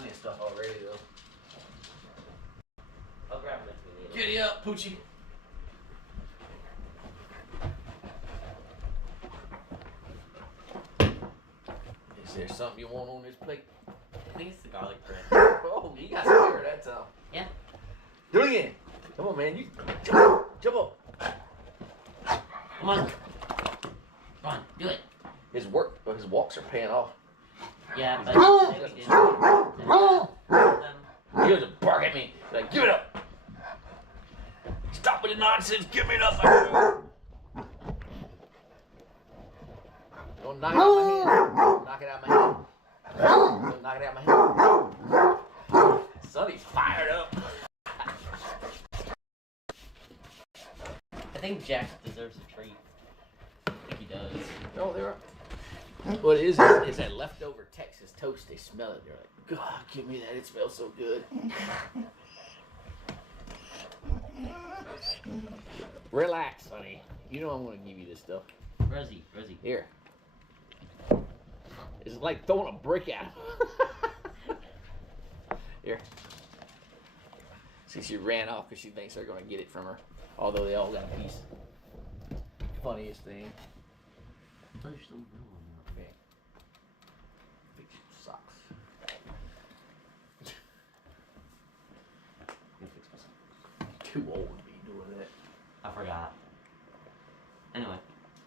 plenty of stuff already, though. I'll grab it if we need it. Giddy up, Poochie. Is there something you want on this plate? I think it's the garlic bread. Oh, you got scared that time. Yeah. Do it again. Come on, man. You jump up. Come on. Come on, do it. His walks are paying off. Yeah, but we did. He doesn't bark at me. He's like, give it up. Stop with the nonsense. Give me it up. Don't knock it out my hand. Knock it out my hand. Don't knock it out my hand. Sonny's fired up. I think Jack deserves a treat. I think he does. No, they're up. What it is that leftover Texas toast. They smell it. They're like, God, give me that. It smells so good. Relax, Sonny. You know I'm going to give you this stuff. Rosie. Here. It's like throwing a brick at him. Here. See, she ran off because she thinks they're going to get it from her. Although they all got a piece. Funniest thing. Okay. Fix your socks. Too old to be doing that. I forgot.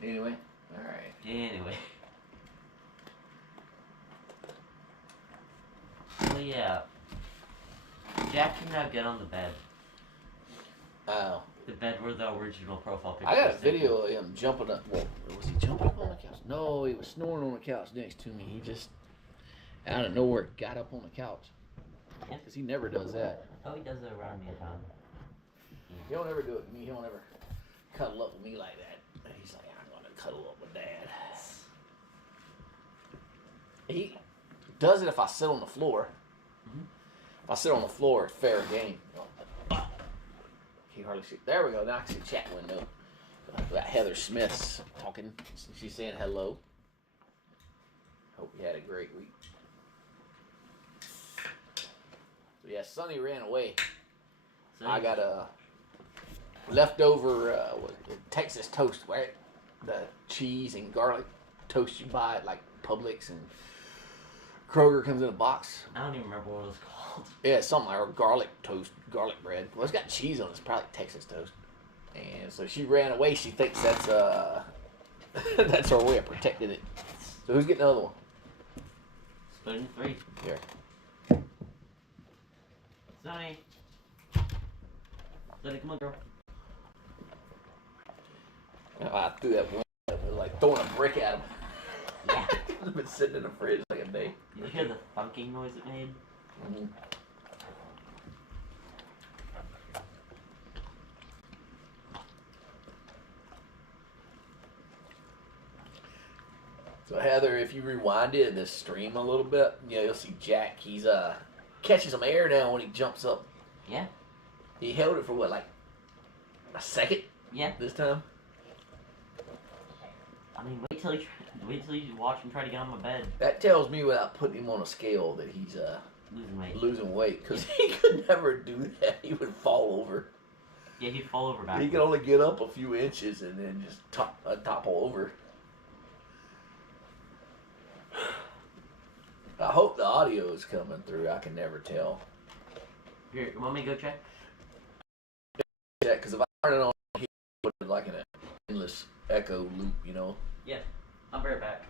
Anyway? Alright. Anyway. So yeah. Jack can now get on the bed. Oh. The bed where the original profile picture I got a was taken. video of him jumping up. Well, was he jumping up on the couch? No, he was snoring on the couch next to me. He just, out of nowhere, got up on the couch. Yeah. Because he never does that. Oh, he does it around me at times. He don't ever do it to me. He don't ever cuddle up with me like that. And he's like, I'm going to cuddle up with Dad. He does it if I sit on the floor. Mm-hmm. If I sit on the floor, it's fair game. You hardly see. There we go. Now I can see the chat window. Got Heather Smith's talking. She's saying hello. Hope you had a great week. So yeah, Sonny ran away. So I got a leftover Texas toast, right? The cheese and garlic toast you buy at like Publix and Kroger comes in a box. I don't even remember what it was called. Yeah, it's something like garlic toast, garlic bread. Well, it's got cheese on it. It's probably Texas toast. And so she ran away. She thinks that's that's her way of protecting it. So who's getting the other one? Split in 3. Here. Sonny. Sonny, come on, girl. I threw that one like throwing a brick at him. Yeah. It's been sitting in the fridge like a day. You hear the thunking noise it made? Mm-hmm. So Heather, if you rewind it in this stream a little bit, you'll see Jack. He's catching some air now when he jumps up. Yeah. He held it for what, like a second? Yeah. This time. I mean, wait till you watch him try to get on my bed. That tells me without putting him on a scale that he's losing weight because he could never do that. He would fall over. Yeah, he'd fall over backwards. He could only get up a few inches and then just topple over. I hope the audio is coming through. I can never tell. Here, you want me to go check? Yeah, because if I turn it on, he would put it like in an endless echo loop, you know. Yeah, I'll be right back.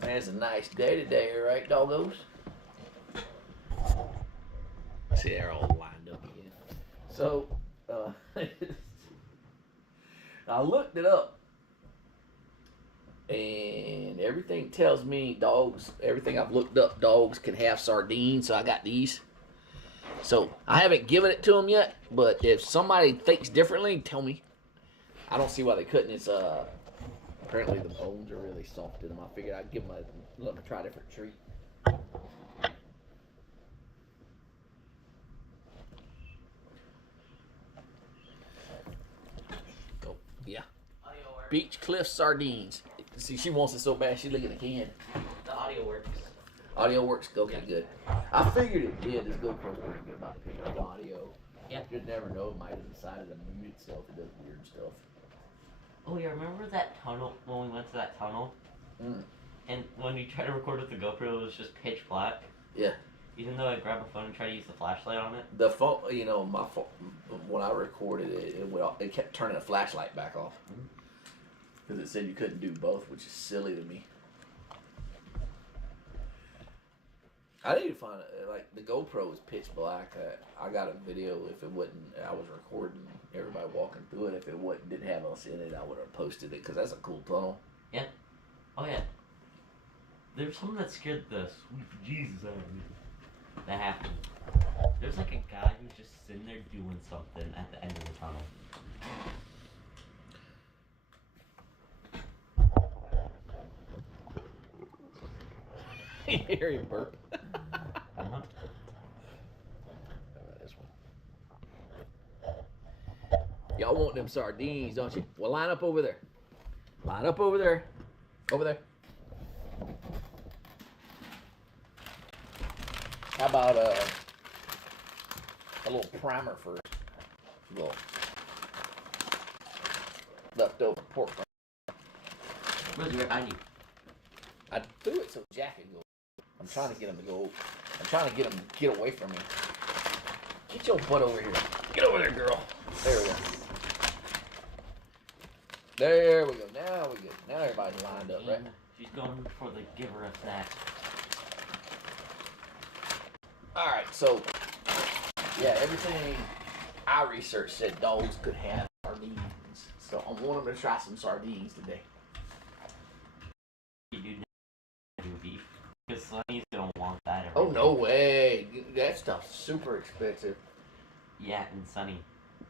Man, it's a nice day today, right, doggos? See, they're all lined up again. So, I looked it up, and everything tells me everything I've looked up, dogs can have sardines, so I got these. So, I haven't given it to them yet, but if somebody thinks differently, tell me. I don't see why they couldn't. It's, apparently the bones are really soft in them. I figured I'd give them let them try a different treat. Go. Yeah. Audio work. Beach Cliff sardines. See, she wants it so bad. She's looking at the can. The audio works. Audio works. Okay, Yeah. good. I figured it did. This GoPro's pretty good about picking up audio. Yeah. You'd never know. It might have decided to mute itself. It does weird stuff. Oh yeah, remember that tunnel when we went to that tunnel? Mm. And when we tried to record with the GoPro, it was just pitch black. Yeah. Even though I grabbed my phone and tried to use the flashlight on it. The phone, you know, my phone, when I recorded it, it kept turning the flashlight back off because it said you couldn't do both, which is silly to me. I need to find it. Like the GoPro is pitch black. I got a video. If it wasn't, I was recording everybody walking through it. If it wasn't, didn't have us in it, I would have posted it because that's a cool tunnel. Yeah. Oh yeah. There's something that scared the sweet Jesus out of me. That happened. There's like a guy who's just sitting there doing something at the end of the tunnel. You hear him burp. Uh-huh. This one. Y'all want them sardines, don't you? Well, line up over there. Line up over there. Over there. How about a little primer first? A little leftover pork. Where's your ID? I threw it so Jack could go. I'm trying to get him to go. I'm trying to get him to get away from me. Get your butt over here. Get over there, girl. There we go. There we go. Now we good. Now everybody's lined up, right? She's going for the giver of snacks. Alright, so, yeah, everything I researched said dogs could have sardines. So I want them to try some sardines today. You do beef. Because Sonny's gonna want that. Oh, no way. That stuff's super expensive. Yeah, and Sonny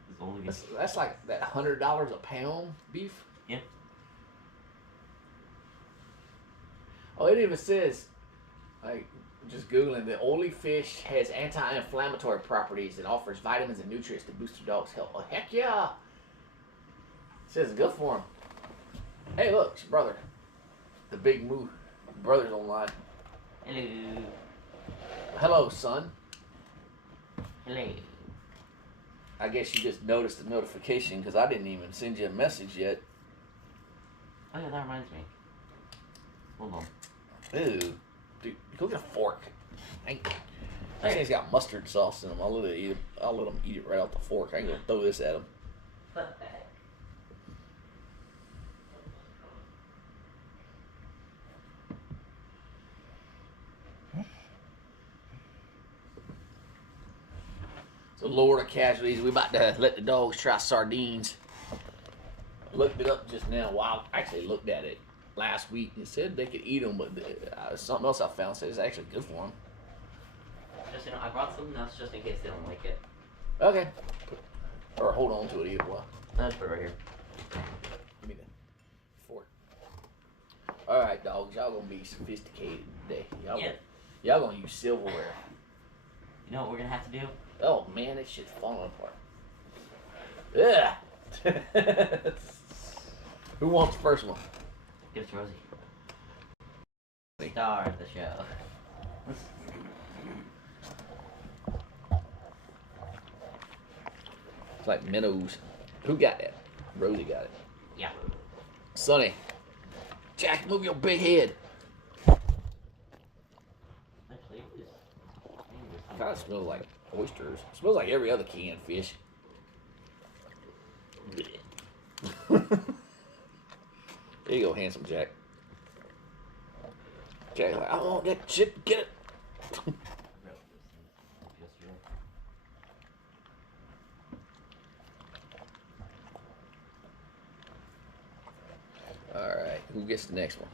is only gonna... That's like that $100 a pound beef? Yeah. Oh, it even says, like, just Googling, the oily fish has anti-inflammatory properties and offers vitamins and nutrients to boost your dog's health. Oh, heck yeah! It says it's good for him. Hey, look, it's your brother. The big moo. Brother's online. Hello. Hello, son. Hello. I guess you just noticed the notification because I didn't even send you a message yet. Oh yeah, that reminds me. Hold on. Ew. Dude, go get a fork. This thing's got mustard sauce in them. I'll let them eat it right off the fork. I ain't gonna throw this at them. What the heck? So lower the casualties. We about to let the dogs try sardines. Looked it up just now. Wow, I actually looked at it last week. It said they could eat them, but something else I found said it's actually good for them. Just, I brought something else just in case they don't like it. Okay. Or hold on to it either way. Let's put it right here. Give me the fork. All right, dogs. Y'all gonna be sophisticated today. Y'all gonna use silverware. You know what we're gonna have to do? Oh man, this shit's falling apart. Yeah. Who wants the first one? Give it to Rosie. Star of the show. It's like minnows. Who got that? Rosie got it. Yeah. Sonny. Jack, move your big head. Actually, it was... Kind of smells like oysters. It smells like every other canned fish. There you go, handsome Jack. Jack's like, I want that shit. Get it. All right, who gets the next one?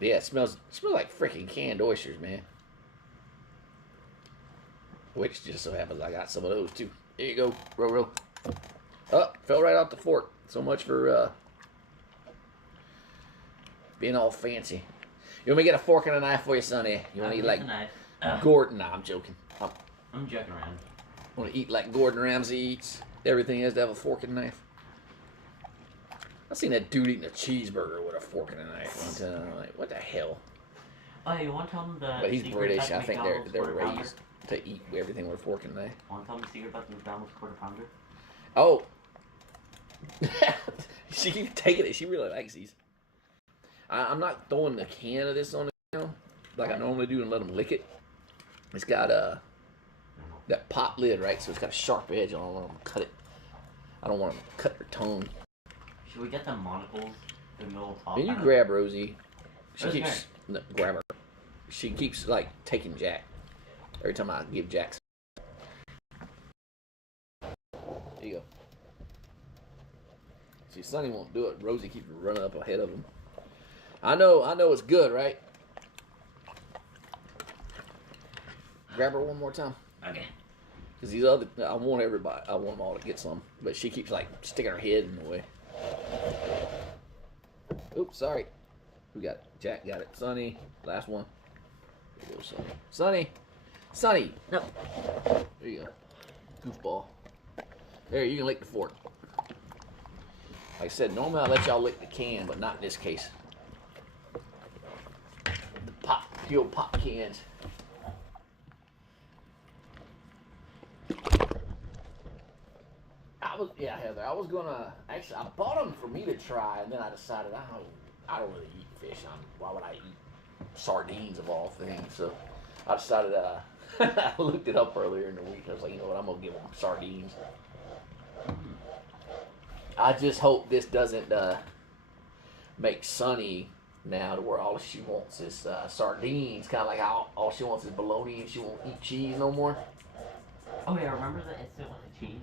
Yeah, it smells like freaking canned oysters, man. Which just so happens I got some of those too. Here you go, Ro. Oh, fell right off the fork. So much for being all fancy. You want me to get a fork and a knife for you, Sonny? You want to eat like Gordon? Nah, I'm joking. I'm joking around. Want to eat like Gordon Ramsay eats? Everything has to have a fork and knife. I seen that dude eating a cheeseburger with a fork and a knife one time. I'm like, what the hell? Oh, you want to tell them the But he's secret British. about I think McDonald's they're quarter pounder? raised to eat everything with a fork and knife. Want to tell them the secret about the McDonald's quarter pounder? Oh. She keeps taking it. She really likes these. I'm not throwing the can of this on the ground like I normally do and let them lick it. It's got that pop lid, right? So it's got a sharp edge. I don't want them to cut it. I don't want them to cut their tongue. Should we get the monocles in the middle top? Can you grab Rosie? She Where's keeps no, grab her. She keeps like taking Jack every time I give Jack. There you go. See, Sonny won't do it. Rosie keeps running up ahead of him. I know it's good, right? Grab her one more time. Okay. Because these other, I want everybody, I want them all to get some, but she keeps like sticking her head in the way. Oops, sorry. Who got it? Jack got it. Sonny, last one. There you go, Sonny. Sonny, no. There you go. Goofball. There, you can lick the fork. Like I said, normally I let y'all lick the can, but not in this case. The old pop cans. Heather, I was gonna actually. I bought them for me to try, and then I decided I don't really eat fish. Why would I eat sardines of all things? So I decided. I looked it up earlier in the week. I was like, you know what? I'm gonna give them sardines. I just hope this doesn't make Sunny now to where all she wants is sardines. Kind of like how all she wants is bologna and she won't eat cheese no more. Oh yeah, remember the incident with the cheese?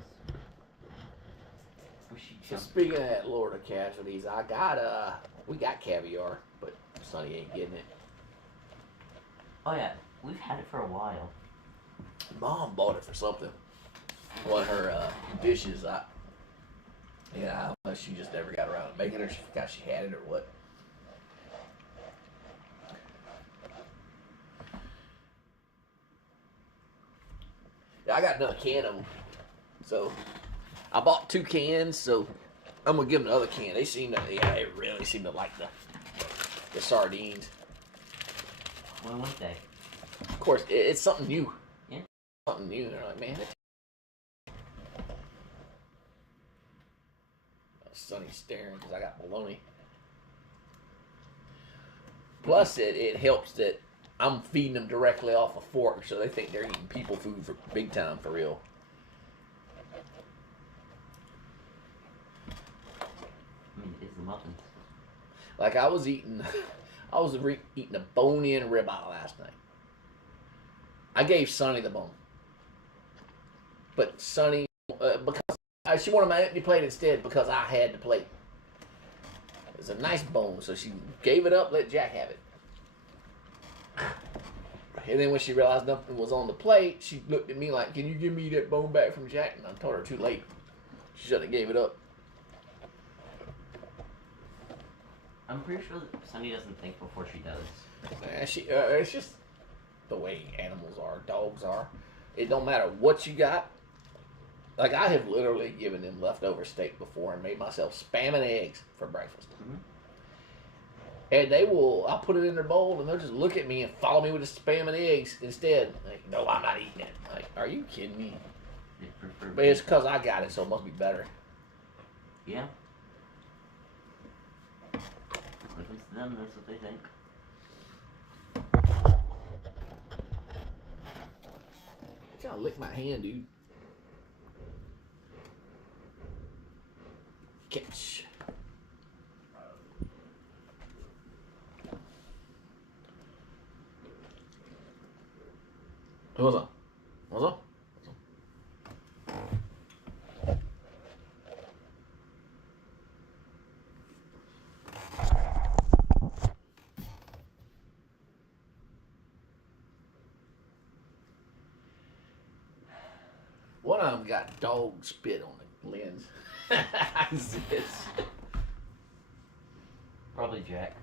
So speaking of that Lord of Casualties, we got caviar, but Sonny ain't getting it. Oh yeah, we've had it for a while. Mom bought it for something. One of her dishes. She just never got around to making it, or she forgot she had it, or what. Yeah, I got another can of them. So I bought 2 cans, so I'm gonna give them the other can. They really seem to like the sardines. When was they? Of course, it's something new. Yeah. Something new. They're like, man, Sonny's staring because I got bologna. Plus, it helps that I'm feeding them directly off a fork, so they think they're eating people food for big time, for real. It's the muffins. Like I was eating a bone-in ribeye last night. I gave Sonny the bone, but Sonny because she wanted my empty plate instead because I had the plate. It was a nice bone, so she gave it up, let Jack have it. And then when she realized nothing was on the plate, she looked at me like, "Can you give me that bone back from Jack?" And I told her too late. She should have gave it up. I'm pretty sure Sunny doesn't think before she does. It's just the way animals are, dogs are. It don't matter what you got. Like, I have literally given them leftover steak before and made myself spam and eggs for breakfast. Mm-hmm. And I'll put it in their bowl and they'll just look at me and follow me with the spam and eggs instead. Like, no, I'm not eating it. Like, are you kidding me? But it's because I got it, so it must be better. Yeah. At least to them, that's what they think. You trying to lick my hand, dude. Catch. What's up? What's up? One of them got dog spit on the lens. Probably Jack.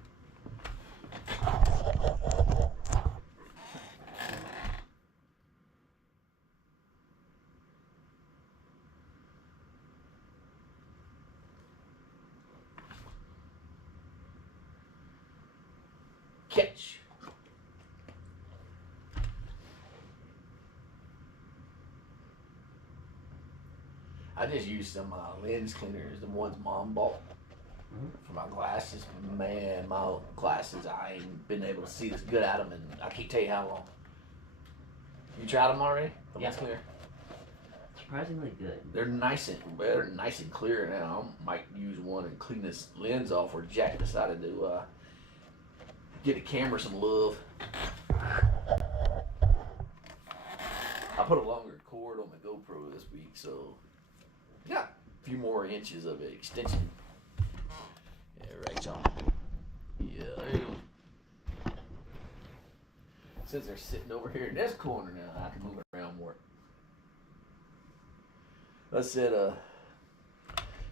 I just used some lens cleaners, the ones Mom bought for my glasses. Man, my glasses, I ain't been able to see this good at them, and I can't tell you how long. You tried them already? The lens cleaner? Surprisingly good. They're nice and clear now. I might use one and clean this lens off. Where Jack decided to get the camera some love. I put a longer cord on the GoPro this week, so got a few more inches of extension. Yeah, right, John. Yeah, there you go. Since they're sitting over here in this corner now, I can move it around more. I said,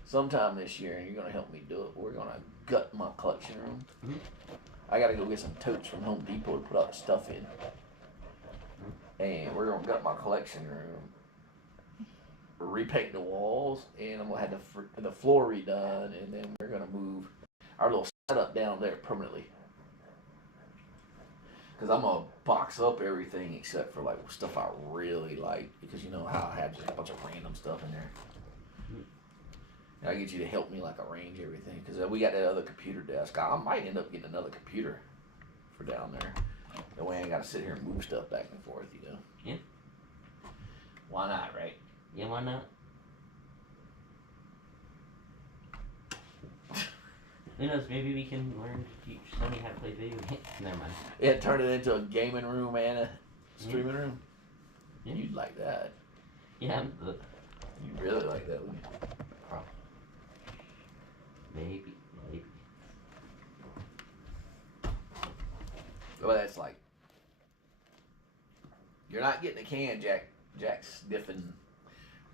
sometime this year, and you're gonna help me do it. We're gonna gut my collection room. Mm-hmm. I gotta go get some totes from Home Depot to put all the stuff in, and we're gonna gut my collection room, repaint the walls, and I'm gonna have the floor redone, and then we're gonna move our little setup down there permanently. Cause I'm gonna box up everything except for like stuff I really like, because you know how I have just a bunch of random stuff in there. And I get you to help me like arrange everything, cause we got that other computer desk. I might end up getting another computer for down there. That way I ain't gotta sit here and move stuff back and forth, you know. Yeah. Why not, right? Yeah, why not? Who knows? Maybe we can learn to teach Sonny how to play video games. Never mind. Yeah, turn it into a gaming room and a streaming room. Yeah. You'd like that. Yeah. You really like that, wouldn't you? Probably. Maybe. Well, that's like, you're not getting a can, Jack. Jack's sniffing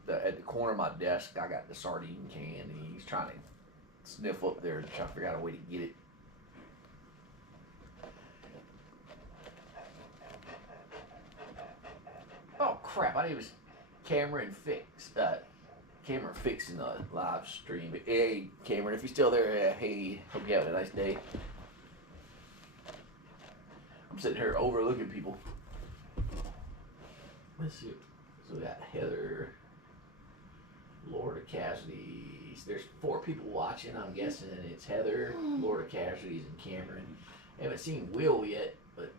at the corner of my desk. I got the sardine can, and he's trying to sniff up there to try to figure out a way to get it. Oh crap! I was Cameron fixing a live stream. Hey Cameron, if you're still there, hey, hope you have a nice day. I'm sitting here overlooking people. Let's see. So we got Heather, Lord of Cassidy's. There's 4 people watching. I'm guessing it's Heather, Lord of Cassidy's, and Cameron. I haven't seen Will yet, but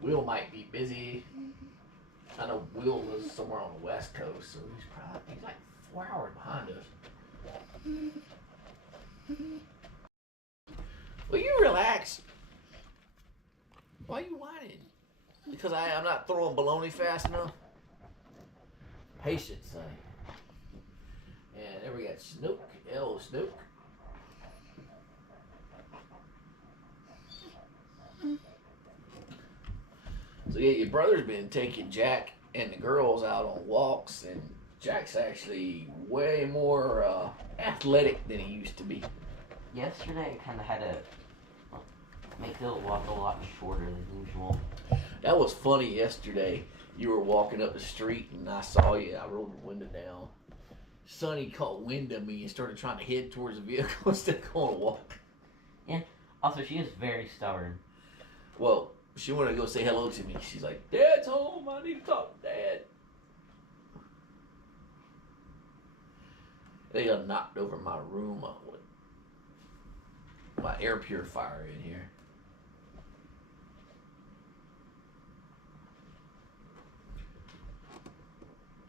Will might be busy. I know Will was somewhere on the West Coast, so he's like 4 hours behind us. Will you relax? Why are you whining? Because I'm not throwing baloney fast enough? Patience, son. And then we got Snook, Snook. So yeah, your brother's been taking Jack and the girls out on walks, and Jack's actually way more athletic than he used to be. Yesterday, I kind of had to make the walk a lot shorter than usual. That was funny yesterday. You were walking up the street, and I saw you. I rolled the window down. Sonny caught wind of me and started trying to head towards the vehicle instead of going to walk. Yeah. Also, she is very stubborn. Well, she wanted to go say hello to me. She's like, Dad's home. I need to talk to Dad. They knocked over my room with my air purifier in here.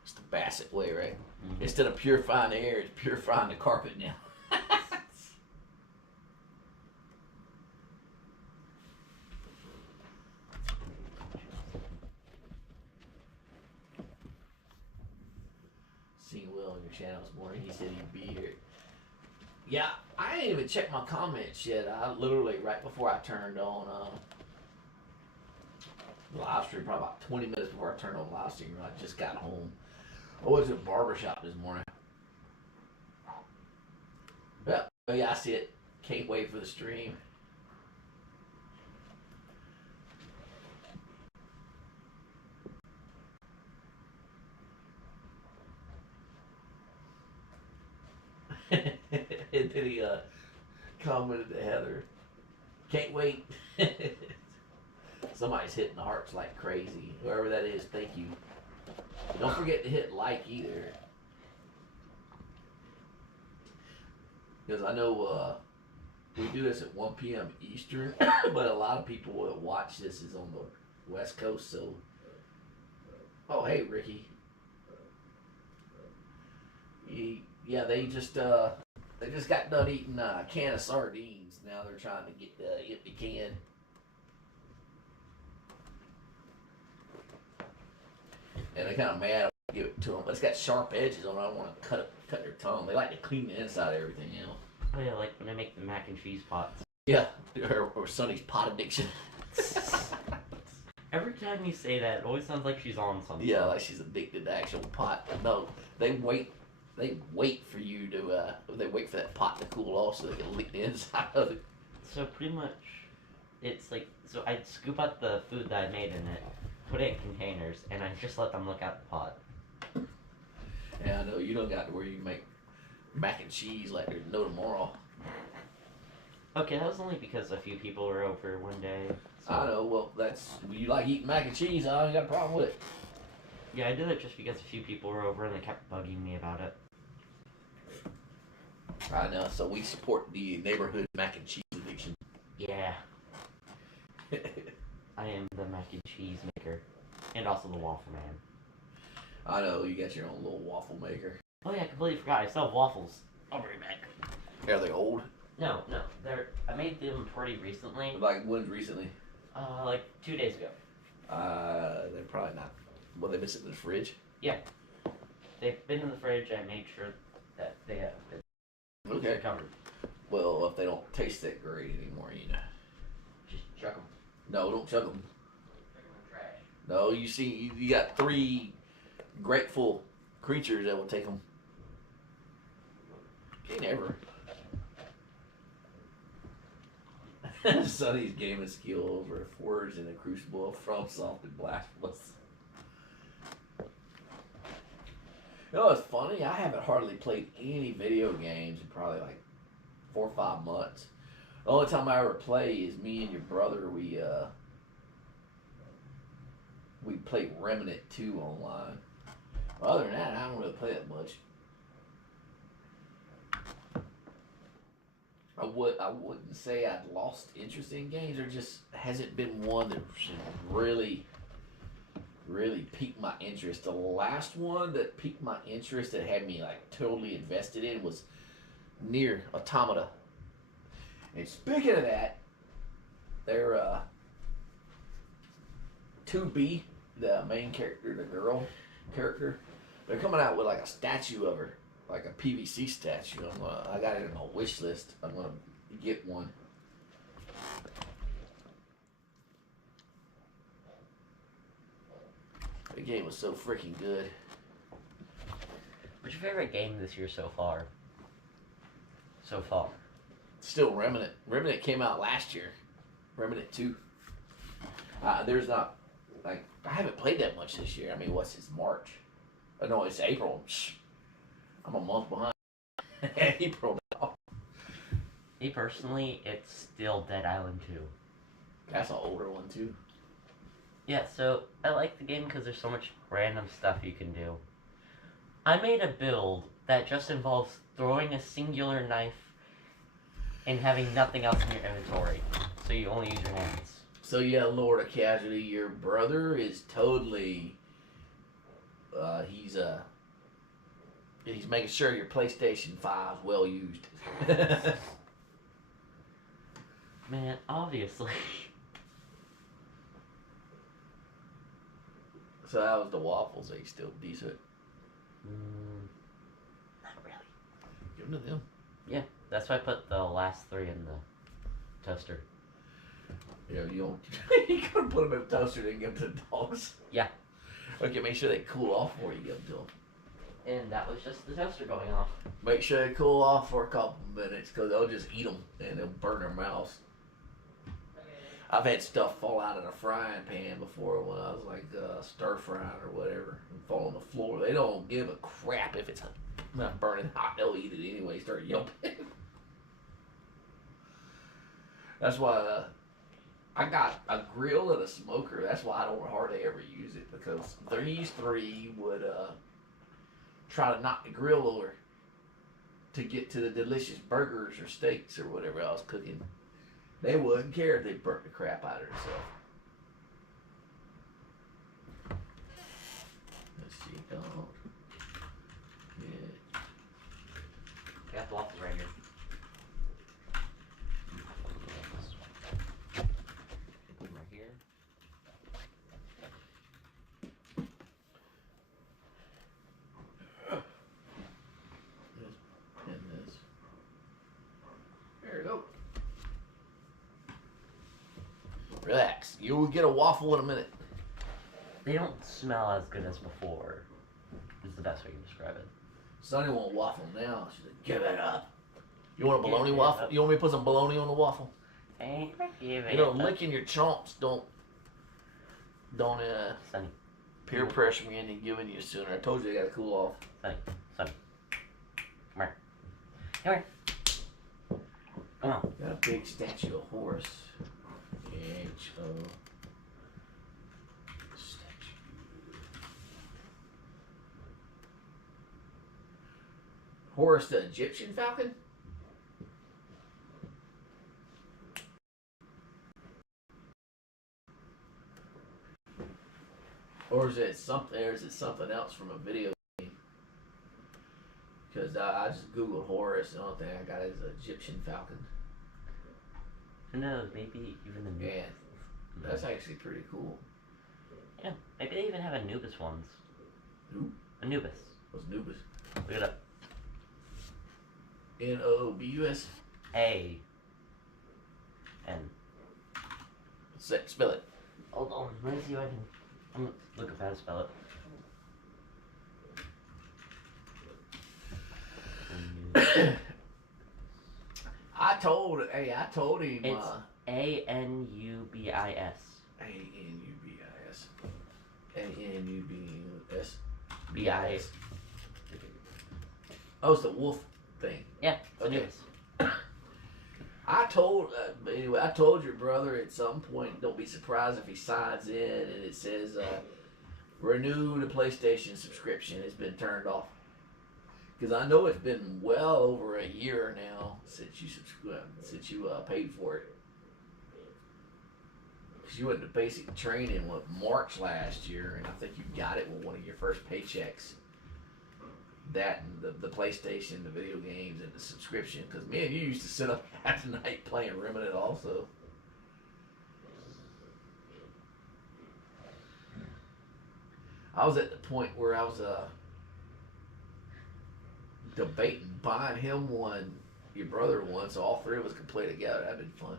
It's the Bassett way, right? Mm-hmm. Instead of purifying the air, it's purifying the carpet now. Seen Will on your channel this morning. He said he'd be here. Yeah, I didn't even check my comments yet. I literally, right before I turned on the live stream, probably about 20 minutes before I turned on the live stream, I just got home. I was at a barbershop this morning. Yeah, I see it. Can't wait for the stream. And then he commented to Heather, can't wait. Somebody's hitting the hearts like crazy. Whoever that is, thank you. Don't forget to hit like either. Because I know we do this at 1 p.m. Eastern, but a lot of people that watch this is on the West Coast. So, oh hey Ricky, yeah, they just got done eating a can of sardines. Now they're trying to get the empty can. And they're kind of mad. I give it to them, but it's got sharp edges on it. I don't want to cut their tongue. They like to clean the inside of everything, you know. Oh yeah, like when I make the mac and cheese pots. Yeah, or Sonny's pot addiction. Every time you say that, it always sounds like she's on something. Yeah, like she's addicted to actual pot. No, they wait for you to. They wait for that pot to cool off so they can lick the inside of it. So pretty much, it's like I'd scoop out the food that I made in it, put it in containers, and I just let them look at the pot. Yeah, I know you don't got to where you make mac and cheese like there's no tomorrow. Okay, that was only because a few people were over one day. So. I know. Well, that's you like eating mac and cheese. I don't got a problem with it. Yeah, I did it just because a few people were over and they kept bugging me about it. I know. So we support the neighborhood mac and cheese addiction. Yeah. I am the mac and cheese maker, and also the waffle man. I know you got your own little waffle maker. Oh yeah, I completely forgot. I sell waffles. I'll bring it back. Are they old? No, I made them pretty recently. Like when recently? Like 2 days ago. They're probably not. Well, they've been sitting in the fridge. Yeah, they've been in the fridge. I made sure that they have been Okay. covered. Well, if they don't taste that great anymore, you know. Just chuck them. No, don't chuck them. Chuck them in trash. No, you see, you got 3 grateful creatures that will take them. Can't ever. Sonny's gaming skill over words in a crucible from soft and blasphemous. You know what's funny? I haven't hardly played any video games in probably like 4 or 5 months. The only time I ever play is me and your brother. We play Remnant 2 online. Other than that, I don't really play that much. I wouldn't say I'd lost interest in games. There just hasn't been one that really piqued my interest. The last one that piqued my interest that had me like totally invested in was Nier Automata. And speaking of that, they're 2B, the main character, the girl character, they're coming out with like a statue of her. Like a PVC statue. I got it in my wish list. I'm gonna get one. The game was so freaking good. What's your favorite game this year so far? Still Remnant. Remnant came out last year. Remnant 2. There's not like I haven't played that much this year. I mean, what's this, March? Oh, no, it's April. I'm a month behind. April now. Me personally, it's still Dead Island 2. That's an older one too. Yeah, so I like the game because there's so much random stuff you can do. I made a build that just involves throwing a singular knife and having nothing else in your inventory, so you only use your hands. So yeah, Lord of Casualty, your brother is totally. He's making sure your PlayStation 5 is well used. Man, obviously. So how was the waffles? Are they still decent? Not really. Give them to them. Yeah, that's why I put the last 3 in the toaster. Yeah, you don't. You gotta put them in the toaster, then give them to the dogs. Yeah. Okay, make sure they cool off before you give them to them. And that was just the toaster going off. Make sure they cool off for a couple minutes, because they'll just eat them and they'll burn their mouths. I've had stuff fall out of the frying pan before when I was like stir frying or whatever and fall on the floor. They don't give a crap if it's not burning hot. They'll eat it anyway. Start yelping. That's why I got a grill and a smoker. That's why I don't hardly ever use it, because these 3 would try to knock the grill over. to get to the delicious burgers or steaks or whatever I was cooking. They wouldn't care if they burnt the crap out of themselves. Let's see, dog. Yeah. I got the waffles right here. Put them right here. And this. There you go. Relax. You will get a waffle in a minute. They don't smell as good as before. Is the best way to describe it. Sonny won't waffle now. She's like, give it up. You want a bologna Give it waffle? up. You want me to put some bologna on the waffle? Hey, give it You know, up. licking your chomps don't Sonny, peer pressure me into giving you sooner. I told you I gotta cool off. Sonny. Come here. Come here. Come on. Got a big statue of Horus. H-O. Statue. Horus the Egyptian falcon? Or is it something? Or is it something else from a video game? Because I just googled Horus, and the only thing I got is Egyptian falcon. Who knows? Maybe even the Man, that's actually pretty cool. Yeah, maybe they even have Anubis ones. Who? Anubis. What's Nubus? Look it up. N-O-B-U-S? A. N. Spell it. Hold on. Let me see if I can. I'm gonna look up how to spell it. I told him. It's Anubis. A-N-U-B-I-S. A-N-U-B-S. B-I-S. Oh, it's the wolf thing. Yeah, it's Okay. Anubis. I told your brother at some point, don't be surprised if he signs in and it says, renew the PlayStation subscription. It's been turned off. Because I know it's been well over a year now since you paid for it. Because you went to basic training March last year, and I think you got it with one of your first paychecks. That and the PlayStation, the video games, and the subscription. Because me and you used to sit up half the night playing Remnant also. I was at the point where I was debating buying him one, your brother one, so all three of us could play together. That'd been fun.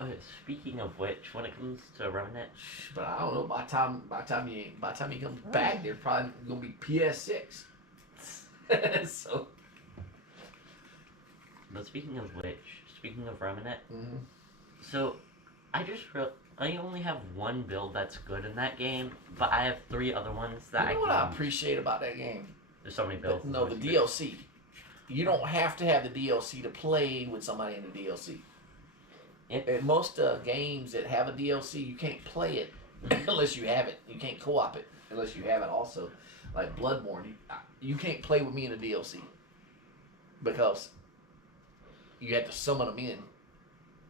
Okay, speaking of which, when it comes to Remnant, But I don't know. By the time he comes back, there's probably gonna be PS6. So. but speaking of Remnant, Mm-hmm. so I only have one build that's good in that game, but I have 3 other ones that You know what I appreciate about that game? There's so many builds. No, the DLC. You don't have to have the DLC to play with somebody in the DLC. Yep. In most games that have a DLC, you can't play it unless you have it. You can't co-op it unless you have it also. Like Bloodborne, you can't play with me in the DLC because you have to summon them in.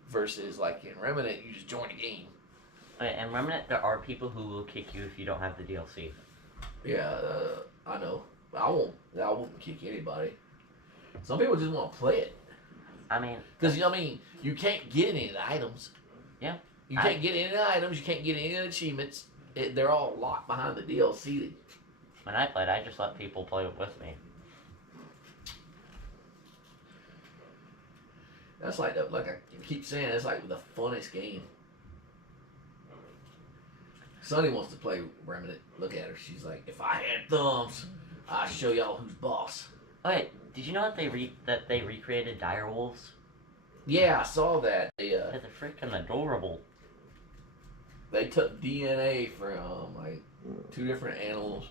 Versus like in Remnant, you just join the game. Okay, in Remnant, there are people who will kick you if you don't have the DLC. Yeah, I know. I won't kick anybody. Some people just want to play it. I mean, Because, you can't get any of the items. Yeah. You can't get any of the items. You can't get any of the achievements. They're all locked behind the DLC. when I played, I just let people play it with me. That's like I keep saying, that's like the funnest game. Sonny wants to play Remnant. Look at her. She's like, if I had thumbs, I'd show y'all who's boss. Okay, did you know that they recreated Dire Wolves? Yeah, I saw that. They're freaking adorable. They took DNA from like 2 different animals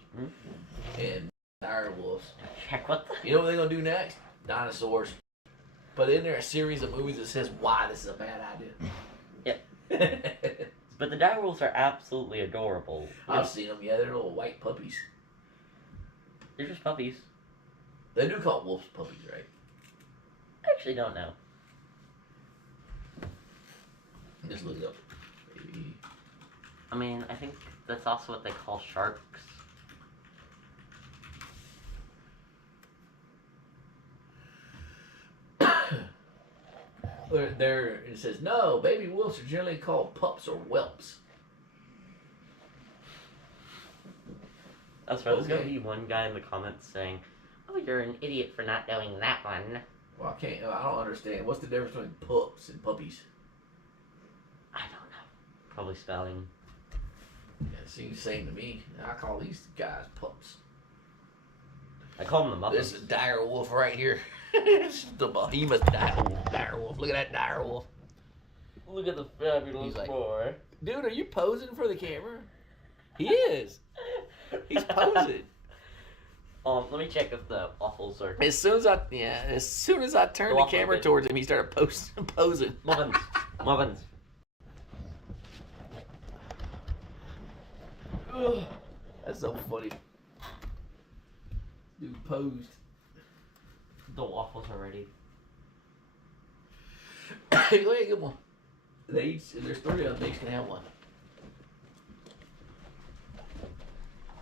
and dire wolves. Check what the... You know what they're gonna do next? Dinosaurs. But in there a series of movies that says why this is a bad idea. Yep. But the dire wolves are absolutely adorable. I've seen them. Yeah, they're little white puppies. They're just puppies. They do call wolves puppies, right? I actually don't know. Just look it up. Maybe. I mean, I think that's also what they call sharks. There it says no. Baby wolves are generally called pups or whelps. That's right. There's gonna be one guy in the comments saying, "Oh, you're an idiot for not knowing that one." Well, I can't. I don't understand. What's the difference between pups and puppies? I don't know. Probably spelling. Yeah, it seems the same to me. I call these guys pups. I call them the Muppets. This is dire wolf right here. It's the behemoth dire wolf. Look at that dire wolf. Look at the fabulous He's like, boy. Dude, are you posing for the camera? He is. He's posing. Let me check if the waffles are. As soon as I turned the camera towards him, he started posing. Muffins. Muffins. That's so funny. Dude posed. The waffles are ready. Go ahead, get one. There's 3 of them. They each can have one.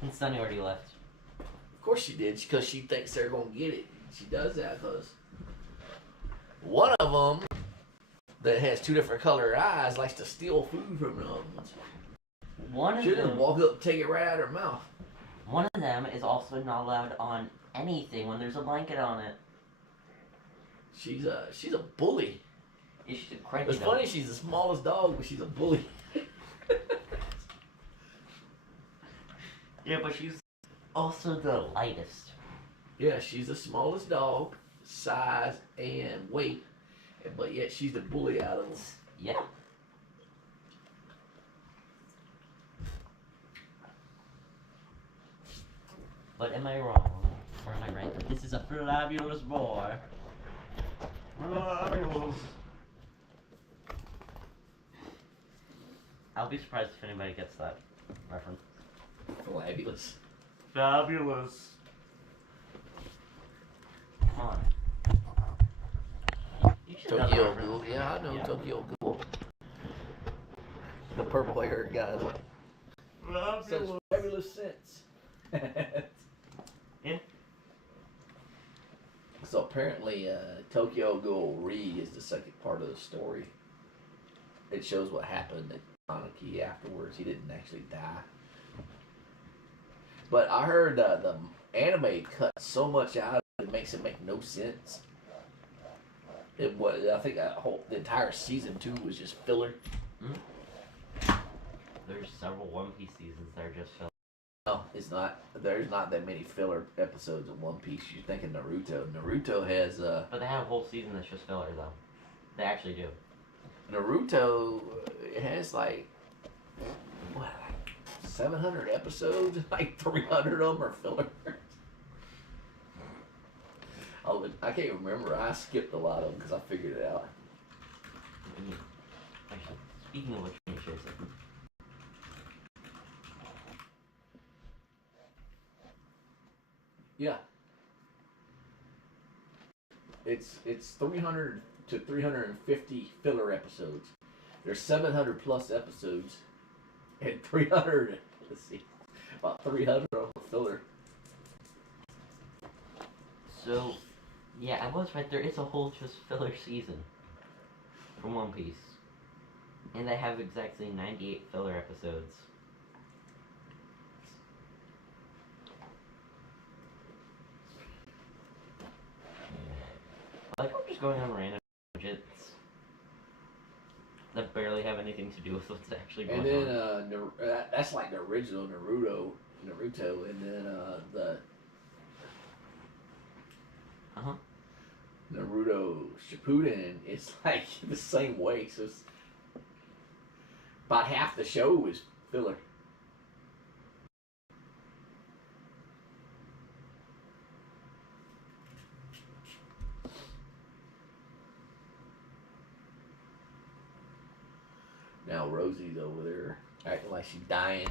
And Sunny already left. Of course she did, because she thinks they're going to get it. She does that because one of them that has 2 different colored eyes likes to steal food from the other ones. One of She'll them. just walk up and take it right out of her mouth. One of them is also not allowed on anything when there's a blanket on it. She's a bully. She's a cranky It's dog. funny, she's the smallest dog, but she's a bully. Yeah, but she's also the lightest. Yeah, she's the smallest dog, size and weight, but yet she's the bully out of them. Yeah. But am I wrong? Or am I right that this is a fabulous boy? Fabulous. I'll be surprised if anybody gets that reference. Fabulous. Fabulous. Come on. You should know that Tokyo reference. Ghoul. Yeah, I know Yeah. Tokyo Ghoul. The purple haired guy. Such fabulous sense. Yeah. So apparently, Tokyo Ghoul Re is the second part of the story. It shows what happened to Kaneki afterwards. He didn't actually die. But I heard the anime cut so much out it makes it make no sense. It was, I think the entire season 2 was just filler. There's several One Piece seasons that are just filled. No, it's not. There's not that many filler episodes of One Piece. You're thinking Naruto. Naruto has But they have a whole season that's just filler, though. They actually do. Naruto. It has like 700 episodes. Like 300 of them are filler. I can't remember. I skipped a lot of them because I figured it out. Actually, speaking of which, let me share something. Yeah. It's 300 to 350 filler episodes. There's 700 plus episodes, and 300. Let's see, about 300 of them are filler. So, yeah, I was right. There is a whole just filler season from One Piece. And they have exactly 98 filler episodes. Like, I'm just going on random tangents that barely have anything to do with what's actually going And then on. that's like the original Naruto, and then the Naruto Shippuden is like the same way. So it's about half the show is filler. Now Rosie's over there acting like she's dying.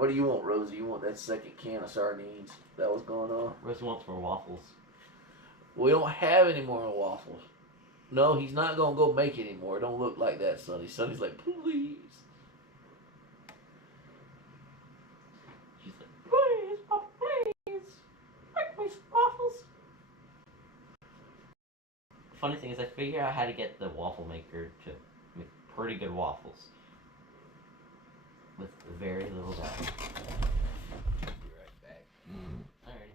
What do you want, Rosie? You want that second can of sardines that was going on? Rose wants more waffles. We don't have any more waffles. No, he's not gonna go make it anymore. It don't look like that, Sonny. Sonny's like, please. She's like, please, Papa, please, make me some waffles. Funny thing is, I figured out how to get the waffle maker to make pretty good waffles with very little doubt. Be right back. Alrighty.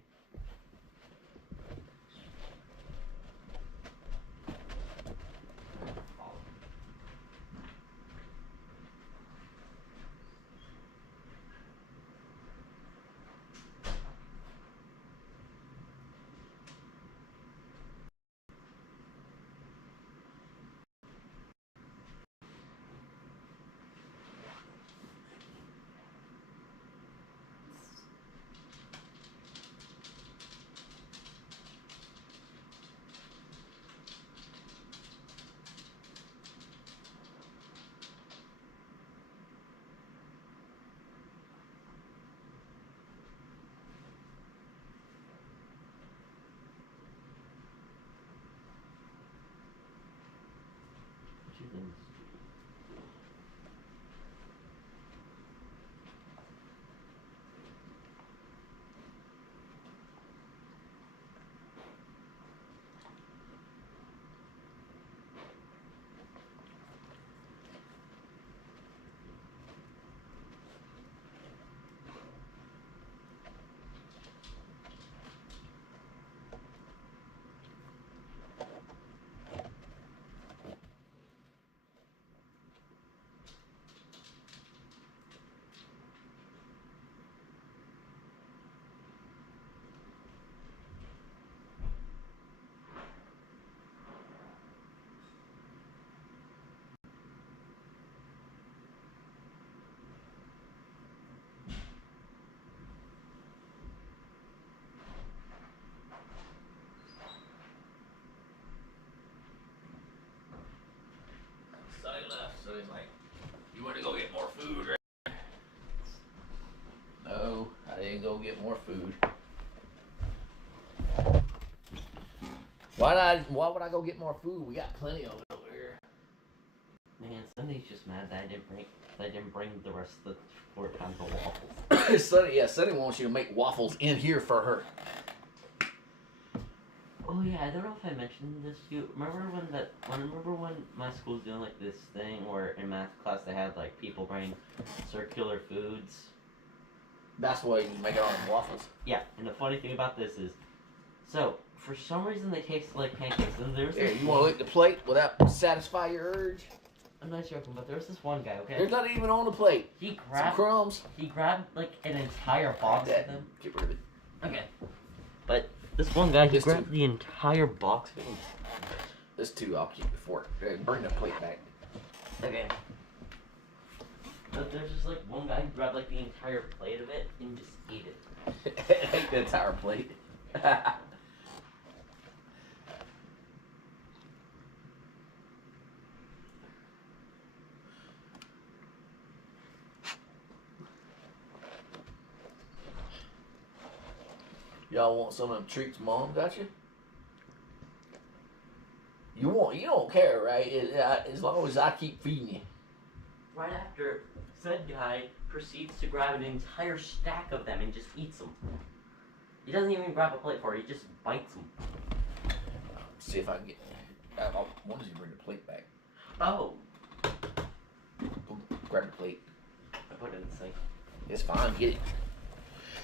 Sonny left, so he's like, you want to go get more food, right? No, I didn't go get more food. Why would I go get more food? We got plenty of it over here. Man, Sunny's just mad that I didn't bring the rest of the 4 pounds of waffles. Sonny wants you to make waffles in here for her. Oh yeah, I don't know if I mentioned this to you. Remember when my school's doing like this thing where in math class they had like people bring circular foods? That's why you make it on waffles. Yeah, and the funny thing about this is, so for some reason they taste like pancakes. And there's Here, this you want to lick the plate without satisfy your urge? I'm not joking, but there's this one guy. Okay, There's not even on the plate. he Some grabbed crumbs. like an entire box of them. Get rid of it. Okay, but this one guy, he This grabbed too. the entire box of them. This too, I'll keep it for it. Bring the plate back. Okay. But there's just like one guy who grabbed like the entire plate of it and just ate it. Take the entire plate. Y'all want some of them treats Mom got you? You don't care, right? As long as I keep feeding you. Right after, said guy proceeds to grab an entire stack of them and just eats them. He doesn't even grab a plate for it, he just bites them. See if I can get. When does he bring the plate back? Oh, Go grab the plate. I put it in the sink. It's fine. Get it.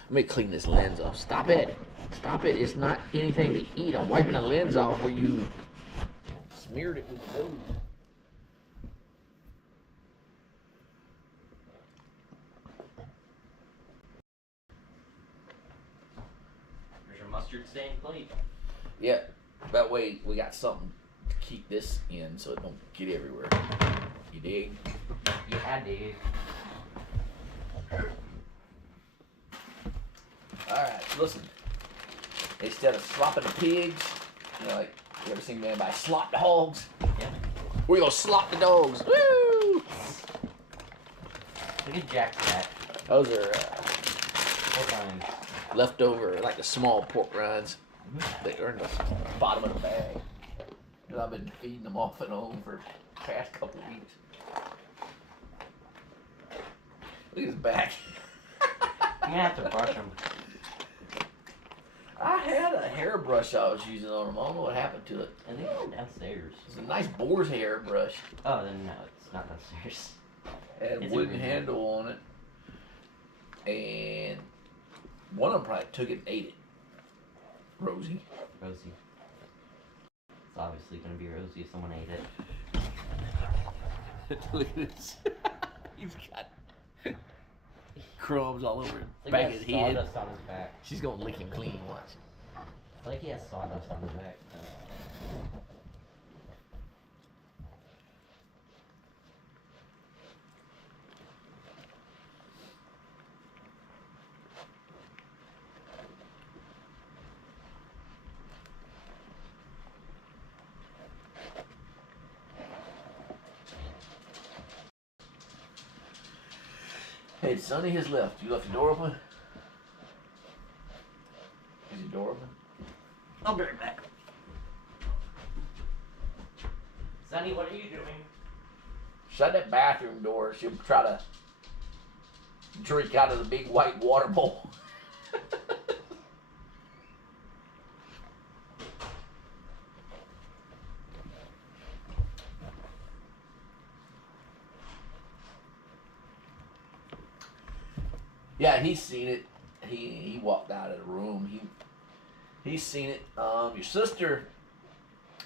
Let me clean this lens off. Stop it. Stop it. It's not anything to eat. I'm wiping the lens off where you smeared it with food. There's your mustard stained plate. Yeah. That way we got something to keep this in so it don't get everywhere. You dig? Yeah, dude. Alright, listen. Instead of slopping the pigs, like, you ever seen anybody slop the hogs? Yeah. We're gonna slop the dogs. Woo! Look at Jack's cat. Those are What kind? leftover, like the small pork rinds. They are in the bottom of the bag. And I've been feeding them off and on for the past couple of weeks. Look at his back. I'm gonna have to brush them. I had a hairbrush I was using on him. I don't know what happened to it. I think they're downstairs. It's a nice boar's hair brush. Oh, then no, it's not downstairs. Had a It's a wooden green handle on it. And one of them probably took it and ate it. Rosie. Rosie. It's obviously gonna be Rosie if someone ate it. Look at this. He's got crumbs all over his Like back he of has his head. sawdust on his back. She's gonna lick him clean, watch. It's like he has sawdust on his back. Hey, Sonny has left. You left the door open? Is the door open? I'll be right back. Sonny, what are you doing? Shut that bathroom door. She'll try to drink out of the big white water bowl. Yeah, he's seen it. He walked out of the room. He's seen it. Your sister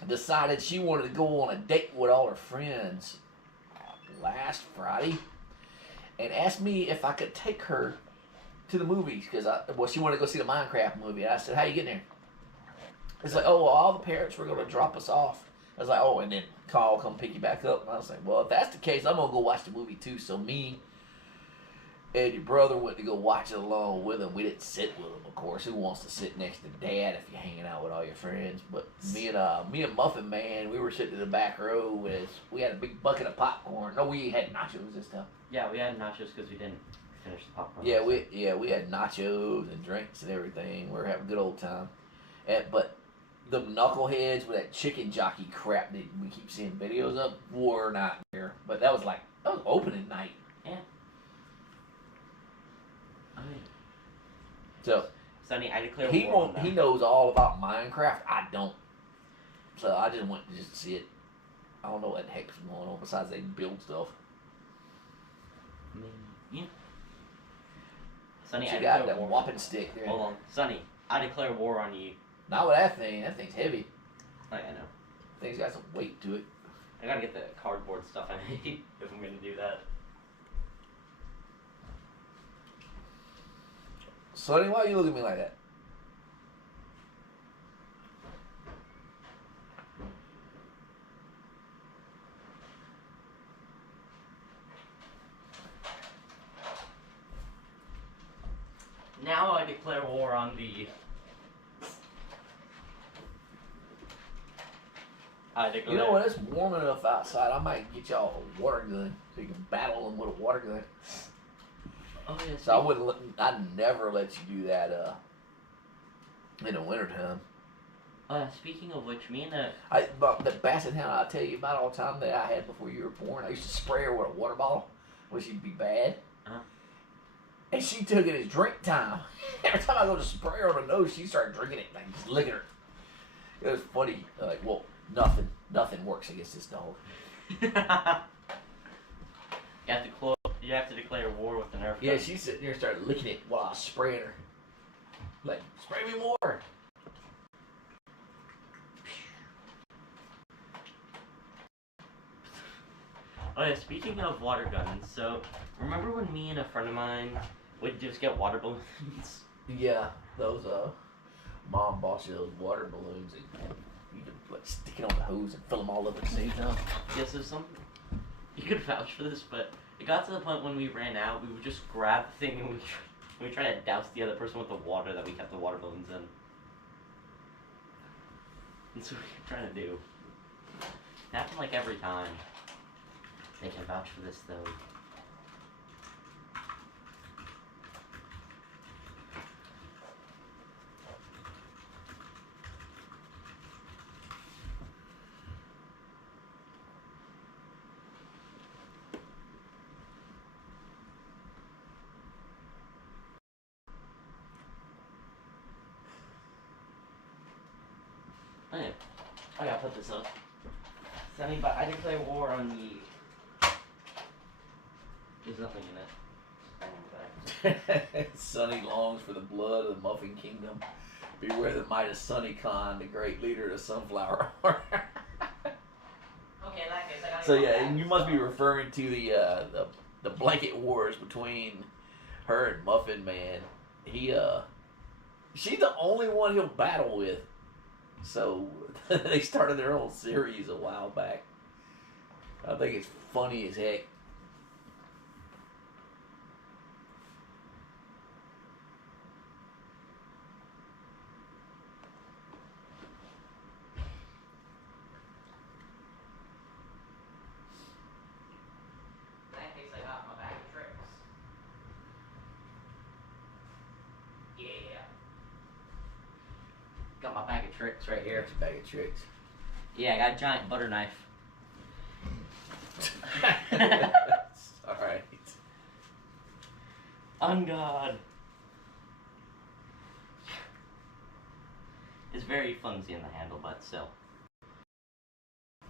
decided she wanted to go on a date with all her friends last Friday, and asked me if I could take her to the movies because she wanted to go see the Minecraft movie. And I said, "How you getting there?" It's like, "Oh, well, all the parents were going to drop us off." I was like, "Oh, and then Carl come pick you back up." And I was like, "Well, if that's the case, I'm gonna go watch the movie too." So me and your brother went to go watch it along with him. We didn't sit with him, of course. Who wants to sit next to Dad if you're hanging out with all your friends? But me and Muffin Man, we were sitting in the back row as we had a big bucket of popcorn. No, we had nachos this time. Yeah, we had nachos because we didn't finish the popcorn. Yeah, we had nachos and drinks and everything. We were having a good old time. But the knuckleheads with that chicken jockey crap that we keep seeing videos of were not there. But that was opening night. Yeah. I mean, So Sonny, I declare he war on them. he knows all about Minecraft. I don't. So I just went to just see it. I don't know what the heck's going on besides they build stuff. I mean, yeah. Sonny, I She got declare that war. whopping stick there. Hold on, Sonny, I declare war on you. Not with that thing. That thing's heavy. I know. Thing's got some weight to it. I gotta get the cardboard stuff I need if I'm gonna do that. Sonny, why you look at me like that? Now I declare war on the. I declare. You know what? It's warm enough outside. I might get y'all a water gun so you can battle them with a water gun. Oh yeah. So I wouldn't. I'd never let you do that. In the wintertime. Speaking of which, me and But the basset hound I tell you about all the time that I had before you were born, I used to spray her with a water bottle when she'd be bad. Uh-huh. And she took it as drink time. Every time I go to spray her on the nose, she started drinking it, like just licking her. It was funny. Like, well, nothing works against this dog. You have to declare war with the Nerf Yeah, gun. she sitting there and started licking it while I was spraying her. Like, spray me more. Oh yeah, speaking of water guns, so remember when me and a friend of mine would just get water balloons? Yeah, those mom bought you those water balloons and you could like stick it on the hose and fill them all up at the same time. Yeah, so you could vouch for this, but it got to the point when we ran out, we would just grab the thing and we try to douse the other person with the water that we kept the water balloons in. That's what we were trying to do. It happened like every time. They can vouch for this though. Hey, I gotta put this up. I declare war on ye. There's nothing in it. Sonny longs for the blood of the Muffin Kingdom. Beware the might of Sonny Khan, the great leader of the Sunflower Army. Okay, in that case, I gotta So go yeah, back. and you must be referring to the blanket wars between her and Muffin Man. She's the only one he'll battle with. So they started their own series a while back. I think it's funny as heck. In that case, I got my bag of tricks. Yeah. Got my bag of tricks right here. Here's a bag of tricks. Yeah, I got a giant butter knife. Alright. On God. It's very flimsy in the handle, but still.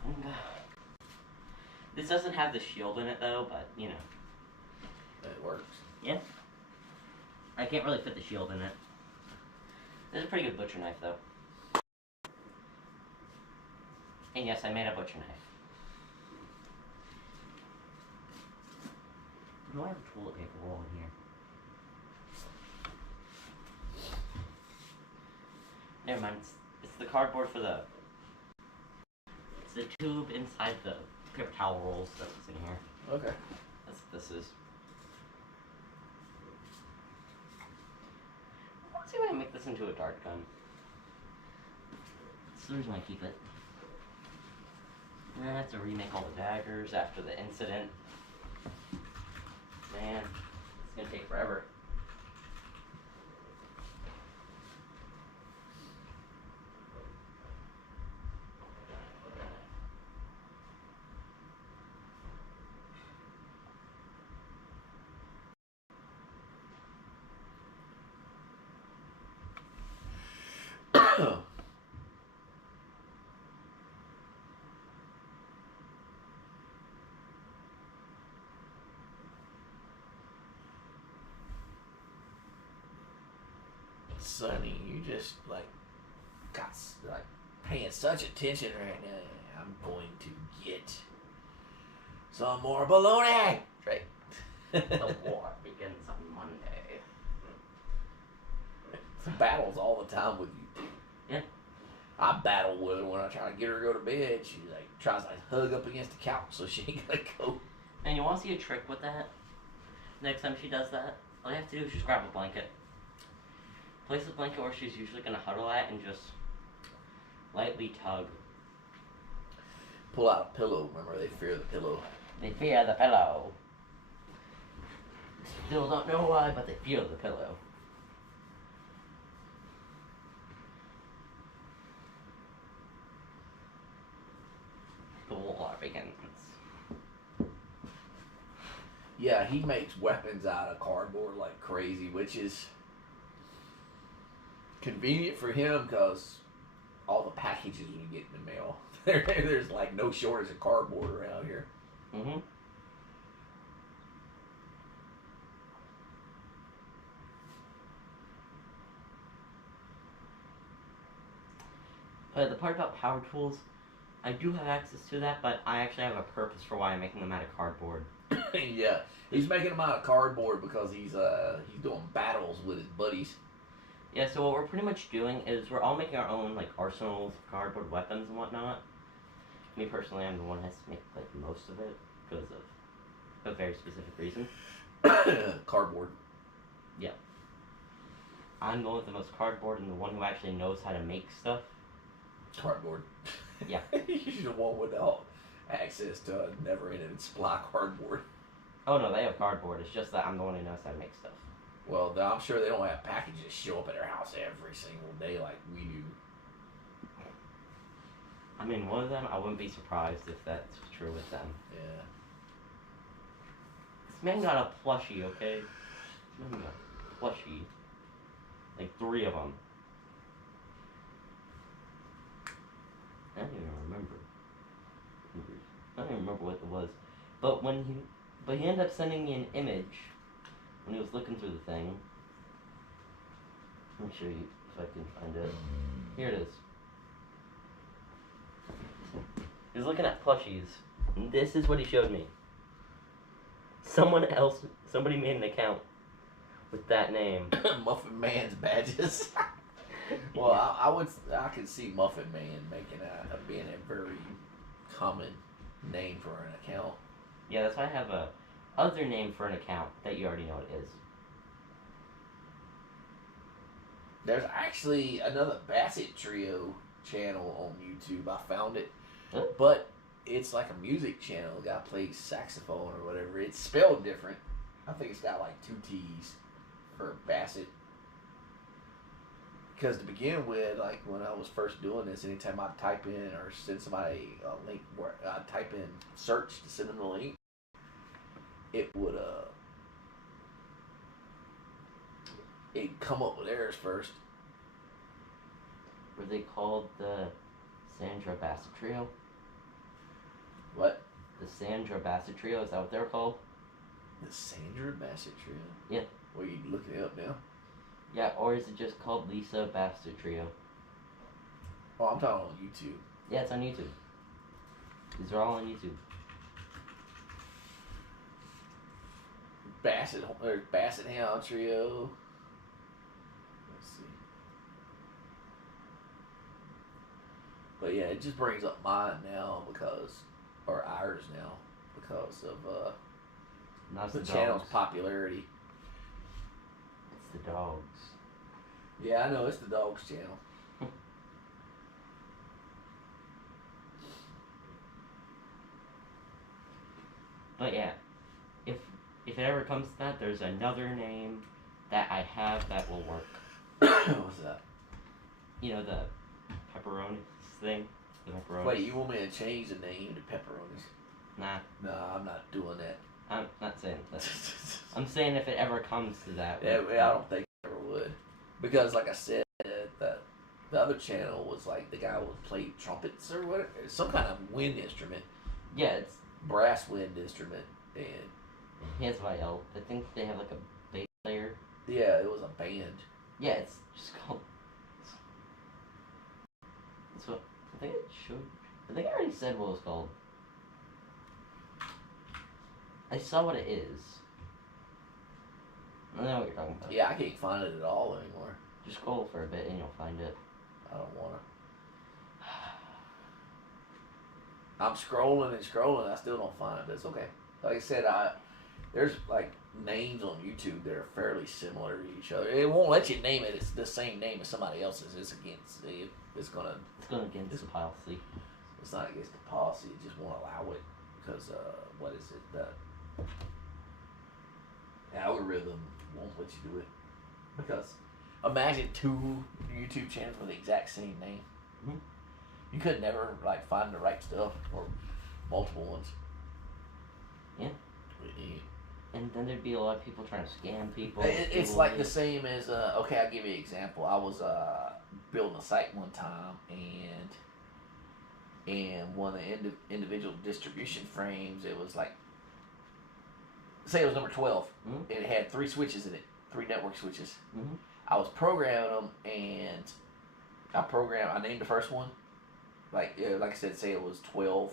On God. This doesn't have the shield in it though, but you know. It works. Yeah. I can't really fit the shield in it. This is a pretty good butcher knife though. And yes, I made a butcher knife. Do I have a toilet paper roll in here? Never mind, it's the cardboard for the... It's the tube inside the paper towel rolls that's in here. Okay. That's what this is. Let's see if I can make this into a dart gun. That's the reason I keep it. And I have to remake all the daggers after the incident. Man, it's gonna take forever. Sonny, you just got paying such attention right now. I'm going to get some more baloney. Right. The war begins on Monday. Battles all the time with you too. Yeah. I battle with her when I try to get her to go to bed. She tries to hug up against the couch so she ain't gonna go. And you want to see a trick with that? Next time she does that, all you have to do is just grab a blanket. Place the blanket where she's usually gonna huddle at and just lightly tug. Pull out a pillow. Remember, they fear the pillow. They fear the pillow. Still don't know why, but they fear the pillow. The war begins. Yeah, he makes weapons out of cardboard like crazy, which is convenient for him because all the packages we get in the mail, there's no shortage of cardboard around here. Mm-hmm. But the part about power tools, I do have access to that, but I actually have a purpose for why I'm making them out of cardboard. Yeah, he's making them out of cardboard because he's doing battles with his buddies. Yeah, so what we're pretty much doing is we're all making our own arsenals, cardboard weapons and whatnot. Me personally, I'm the one that has to make most of it because of a very specific reason. Cardboard. Yeah. I'm the one with the most cardboard and the one who actually knows how to make stuff. Cardboard. Yeah. You're the one without access to never-ending supply cardboard. Oh no, they have cardboard. It's just that I'm the one who knows how to make stuff. Well, I'm sure they don't have packages show up at their house every single day like we do. I mean, one of them, I wouldn't be surprised if that's true with them. Yeah. This man got a plushie, okay? This man got a plushie. 3 of them. don't even remember what it was. But he ended up sending me an image when he was looking through the thing. Let me show you if I can find it. Here it is. He was looking at plushies, and this is what he showed me. Somebody made an account with that name. Muffin Man's badges. Well, I could see Muffin Man being a very common name for an account. Yeah, that's why I have a other name for an account that you already know what it is. There's actually another Bassett Trio channel on YouTube. I found it, but it's like a music channel. The guy plays saxophone or whatever. It's spelled different. I think it's got like 2 T's for Bassett. Because to begin with, like when I was first doing this, anytime I type in or send somebody a link, where I type in search to send them the link, it would it'd come up with errors first. Were they called the Sandra Bassett Trio? What? The Sandra Bassett Trio, is that what they were called? The Sandra Bassett Trio? Yeah. Well, you looking it up now? Yeah, or is it just called Lisa Bassett Trio? Oh, I'm talking on YouTube. Yeah, it's on YouTube. These are all on YouTube. Bassett Hound Trio. Let's see. But yeah, it just brings up mine now or ours now, because of the channel's popularity. It's the dogs. Yeah, I know, it's the dogs channel. But yeah, if it ever comes to that, there's another name that I have that will work. What's that? You know, the pepperoni thing? The pepperoni. Wait, you want me to change the name to Pepperonis? Nah. No, I'm not doing that. I'm not saying that. I'm saying if it ever comes to that. Yeah, I don't think it ever would. Because, like I said, the other channel was like the guy would play trumpets or whatever. Some kind of wind instrument. Yeah, it's brass wind instrument. And he has viol. I think they have like a bass player. Yeah, it was a band. Yeah, it's just called. That's what I think it should. I think I already said what it was called. I saw what it is. I know what you're talking about. Yeah, I can't find it at all anymore. Just scroll for a bit and you'll find it. I don't want to. I'm scrolling and scrolling. I still don't find it. It's okay. Like I said, there's like names on YouTube that are fairly similar to each other. It won't let you name it. It's the same name as somebody else's. It's against. It's going against the policy. It's not against the policy. It just won't allow it because what is it? The algorithm won't let you do it because imagine 2 YouTube channels with the exact same name. Mm-hmm. You could never like find the right stuff or multiple ones. Yeah. And then there'd be a lot of people trying to scam people. It's like the same as okay, I'll give you an example. I was building a site one time and one of the individual distribution frames, it was like, say it was number 12. Mm-hmm. And it had 3 switches in it, 3 network switches. Mm-hmm. I was programming them, and I named the first one. Like I said, say it was 12-1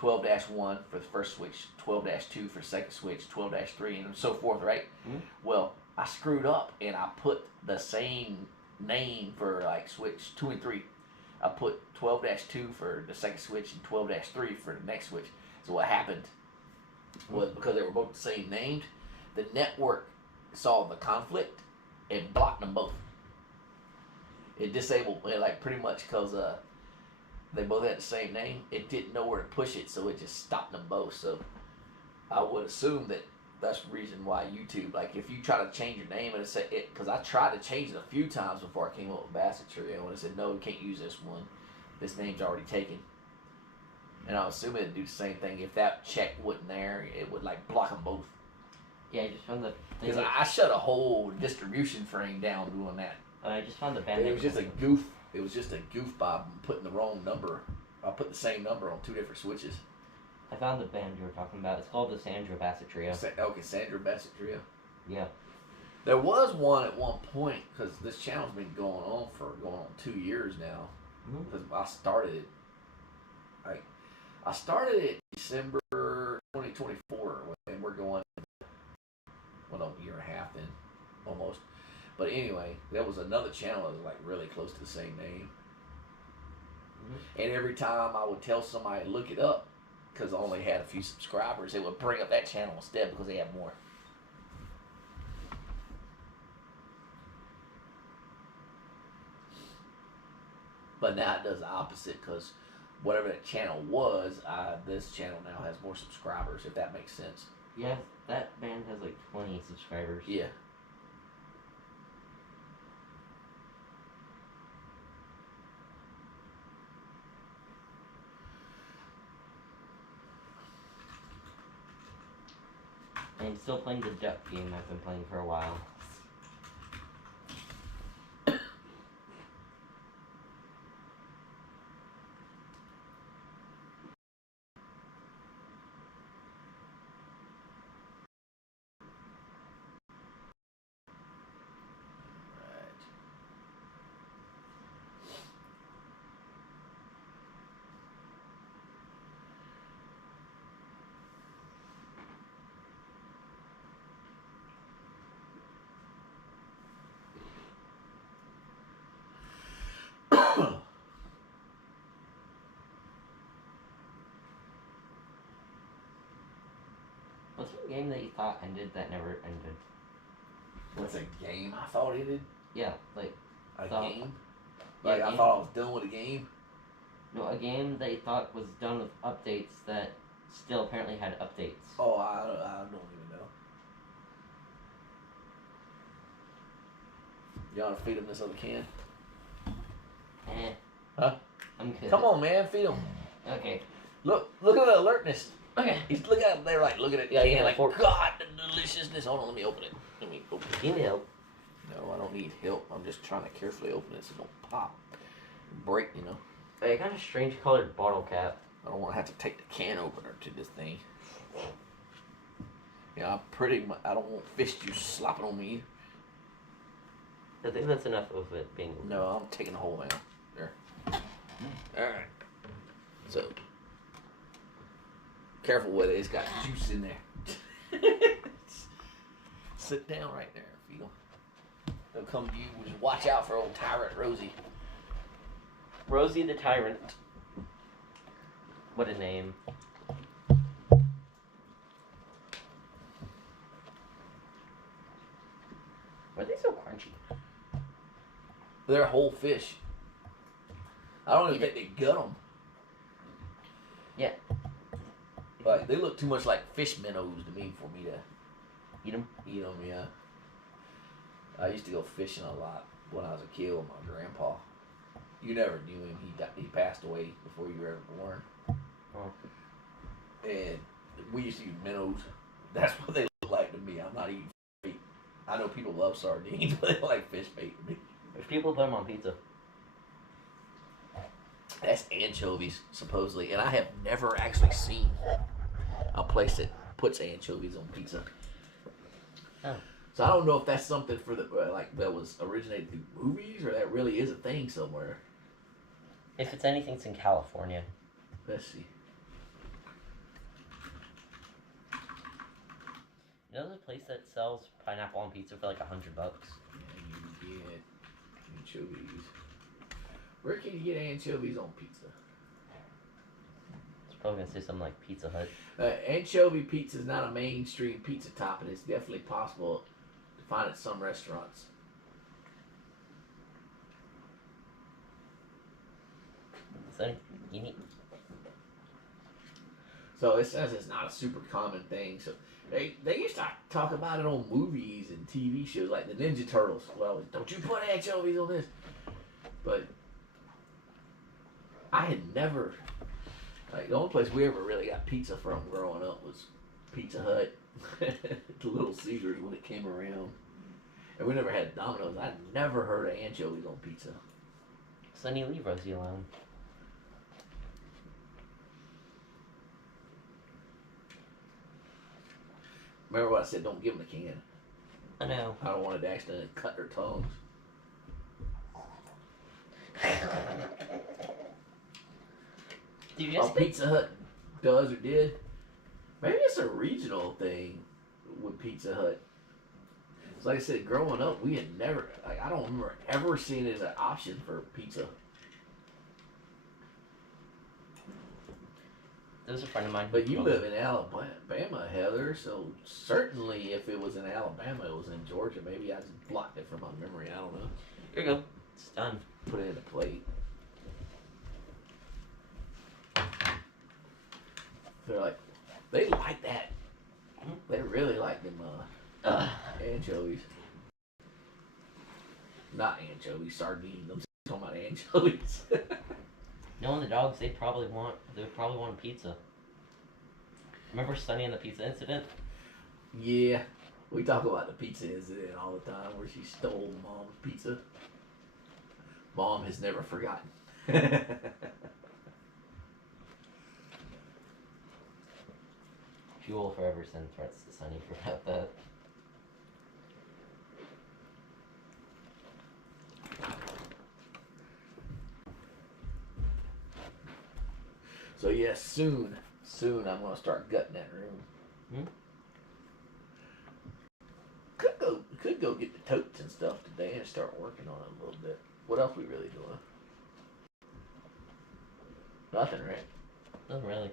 for the first switch, 12-2 for the second switch, 12-3, and so forth, right? Mm-hmm. Well, I screwed up, and I put the same name for like switch 2 and 3. I put 12-2 for the second switch and 12-3 for the next switch. So what happened was, because they were both the same named, the network saw the conflict and blocked them both. It disabled, like pretty much because they both had the same name. It didn't know where to push it, so it just stopped them both. So I would assume that that's the reason why YouTube, like if you try to change your name and it, because I tried to change it a few times before I came up with Bassett Trio, and it said, no, you can't use this one. This name's already taken. And I assume it'd do the same thing. If that check wasn't there, it would like block them both. Yeah, I just found the. Because I shut a whole distribution frame down doing that. I just found the band. It was just a goof. It was just a goof by putting the wrong number. I put the same number on 2 different switches. I found the band you were talking about. It's called the Sandra Bassett Trio. Okay, Sandra Bassett Trio. Yeah. There was one at one point because this channel's been going on 2 years now. Because I started it. I started it December 2024, and we're going a year and a half then, almost. But anyway, there was another channel that was like really close to the same name. And every time I would tell somebody to look it up, because I only had a few subscribers, it would bring up that channel instead because they had more. But now it does the opposite because whatever that channel was, this channel now has more subscribers, if that makes sense. Yeah, that band has like 20 subscribers. Yeah. I'm still playing the duck game I've been playing for a while. What's a game that you thought ended that never ended? What's a game I thought ended? Yeah, like a thought, game. Yeah, Like I game. thought I was done with a game. No, a game that you thought was done with updates that still apparently had updates. Oh, I don't even know. You want to feed him this other can? Huh? I'm good. Come on, man, feed him. Okay. Look at the alertness. Okay. He's looking at him there, like looking at Yeah, yeah, like fork. God, the deliciousness. Hold on, let me open it. You need help. No, I don't need help. I'm just trying to carefully open it so it don't pop, break. You know. I got a strange colored bottle cap. I don't want to have to take the can opener to this thing. Yeah, I don't want fish juice slopping on me. I think that's enough of it being. No, I'm taking the whole man. There. All right. So, careful with it. It's got juice in there. Sit down right there, feed them. They'll come to you. Just watch out for old Tyrant Rosie. Rosie the Tyrant. What a name. Why are they so crunchy? They're whole fish. I don't even think they gut them. Yeah. Like, they look too much like fish minnows to me for me to Eat them? eat them, yeah. I used to go fishing a lot when I was a kid with my grandpa. You never knew him. He passed away before you were ever born. Oh. And we used to eat minnows. That's what they look like to me. I'm not eating fish bait. I know people love sardines, but they like fish bait to me. There's people put them on pizza. That's anchovies, supposedly. And I have never actually seen a place that puts anchovies on pizza. Oh. So I don't know if that's something for the that was originated through movies or that really is a thing somewhere. If it's anything, it's in California. Let's see. You know, there's a place that sells pineapple on pizza for like $100. Yeah, you get anchovies. Where can you get anchovies on pizza? It's probably gonna say something like Pizza Hut. Anchovy pizza is not a mainstream pizza topping. It's definitely possible to find at some restaurants. So you need. So it says it's not a super common thing. So they used to talk about it on movies and TV shows like the Ninja Turtles. Well, don't you put anchovies on this? But I had never, like, the only place we ever really got pizza from growing up was Pizza Hut, to Little Caesars when it came around. And we never had Domino's. I'd never heard of anchovies on pizza. So then you leave Rosie alone. Remember what I said? Don't give them the can. I know. I don't want it to accidentally cut their tongues. Do you Oh, just think Pizza Hut does or did. Maybe it's a regional thing with Pizza Hut. It's like I said, growing up, we had never, like, I don't remember ever seeing it as an option for pizza. there was a friend of mine? But you live in Alabama, Heather, so certainly if it was in Alabama, it was in Georgia. Maybe I just blocked it from my memory. I don't know. Here you go. It's done. Put it in a plate. They're like, they like that. They really like them anchovies. Not anchovies, sardines. I'm talking about anchovies. Knowing the dogs, they would probably want a pizza. Remember Sunny and the pizza incident? Yeah, we talk about the pizza incident all the time where she stole Mom's pizza. Mom has never forgotten. She will forever send threats to Sunny about that. So yes, soon I'm gonna start gutting that room. Could go get the totes and stuff today and start working on it a little bit. What else we really doing? Nothing, right? Doesn't really.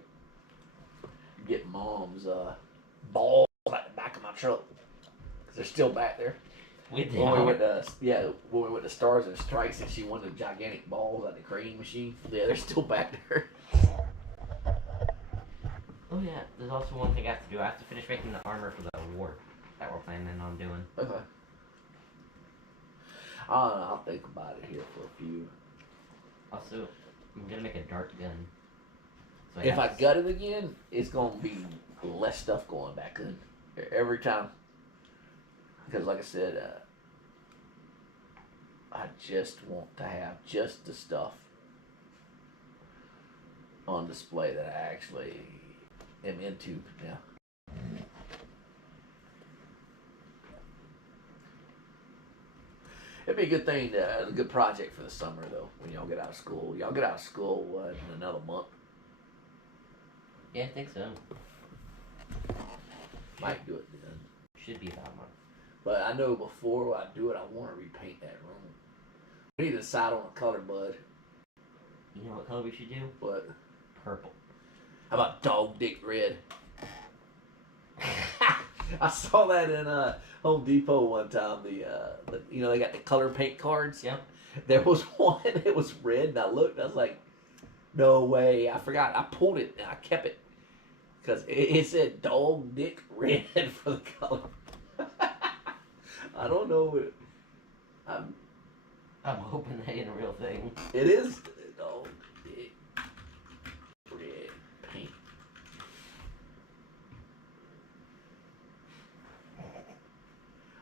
Get Mom's balls at the back of my truck because they're still back there. When we went to Stars and Strikes and she wanted gigantic balls at the crane machine. Yeah, they're still back there. Oh yeah, there's also one thing I have to do. I have to finish making the armor for the war that we're planning on doing. Okay. I'll think about it here for a few. Also, I'm gonna make a dart gun. So If I gut it again, it's gonna be less stuff going back in every time. Because, like I said, I just want to have just the stuff on display that I actually am into now. It'd be a good thing, a good project for the summer though. When y'all get out of school, y'all get out of school in another month. Yeah, I think so. Might do it then. Should be about a month. But I know before I do it, I want to repaint that room. We need to decide on a color, bud. You know what color we should do? What? Purple. How about dog dick red? I saw that in Home Depot one time. The they got the color paint cards. Yep. There was one. It was red, and I looked. And I was like, "No way!" I forgot. I pulled it and I kept it because it said dog dick red for the color. I don't know. I'm hoping that ain't a real thing. It is dog dick red paint.